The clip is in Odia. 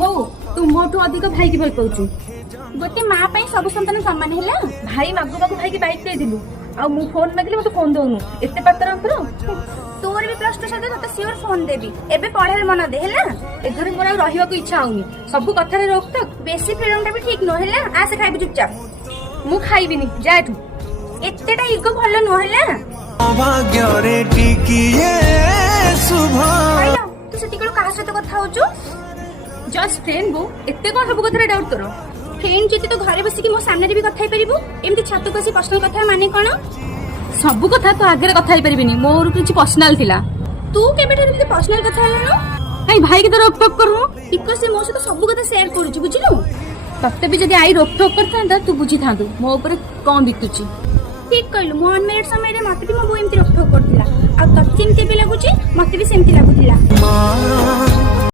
ବୋଉ ତୁ ମୋଠୁ ଅଧିକ ଭାଇ କି ଭଲ ପାଉଛୁ। ଗୋଟେ ମା ପାଇଁ ସବୁ ସନ୍ତାନ ସମାନ ହେଲା। ଭାଇ ମାଗୁ ମାଗୁ ଭାଇକି ବାଇକ୍ ଦେଇଥିଲୁ ଆଉ ମୁଁ ଫୋନ ମାଗିଲି ମତେ ଫୋନ ଦଉନୁ। ଏତେ ପାତର ଅନ୍ତର। ତୋର ବି ପ୍ଲସ ଟୁ ସହିତ ତତେ ସିଓର ଫୋନ ଦେବି। ଏବେ ପଢାରେ ମନ ଦେ ହେଲା। ଏଥର ମୋର ଆଉ ରହିବାକୁ ଇଚ୍ଛା ହଉନି। ସବୁ କଥାରେ ରୋକ ଠୋକ। ବେଶୀ ଫ୍ରିଡମ ଟା ବି ଠିକ ନୁହ ହେଲା। ଆସେ ଖାଇବି ଚୁପଚାପ। ମୁଁ ଖାଇବିନି, ଯା ଏଠୁ। ଏତେଟା ଇଗୋ ଭଲ ନୁହ ହେଲା। ଭାଗ୍ୟରେ ଟିକିଏ ଶୁଭ। ତୁ ସେତିକି କାହା ସହିତ କଥା ହଉଛୁ? ଜଷ୍ଟ ଫ୍ରେଣ୍ଡ ବୋଉ, ଏତେ କଣ ସବୁ କଥାରେ ଡାଉଟ ତୋର? ଫ୍ରେଣ୍ଡ ଯଦି ତୁ ଘରେ ବସିକି ମୋ ସାମ୍ନାରେ ବି କଥା ହେଇପାରିବୁ, ଏମିତି ଛାତକୁ ଆସି ପର୍ସନାଲ କଥା ମାନେ କଣ? ସବୁ କଥା ତୋ ଆଗରେ କଥା ହେଇପାରିବିନି, ମୋର କିଛି ପର୍ସନାଲ ଥିଲା। ତୁ କେବେଠାରୁ ଏମିତି ପର୍ସନାଲ କଥା ହେଲୁଣୁ? କାଇଁ ଭାଇ କି ତ ରୋକ ଠୋକ କରୁନୁ? ବିକଜ ସେ ମୋ ସହିତ ସବୁ କଥା ସେୟାର କରୁଛି, ବୁଝିଲୁ? ତତେ ବି ଯଦି ଆଇ ରୋକ ଠୋକ କରିଥାନ୍ତା ତୁ ବୁଝିଥାନ୍ତୁ ମୋ ଉପରେ କଣ ବିତୁଛି। ଠିକ କହିଲୁ। ମୋ ଅନମ୍ୟାରେଡ ସମୟରେ ମତେ ବି ମୋ ବୋଉ ଏମିତି ରୋକ ଠୋକ କରୁଥିଲା, ଆଉ ତତେ ଯେମିତି ବି ଲାଗୁଛି ମତେ ବି ସେମିତି ଲାଗୁଥିଲା।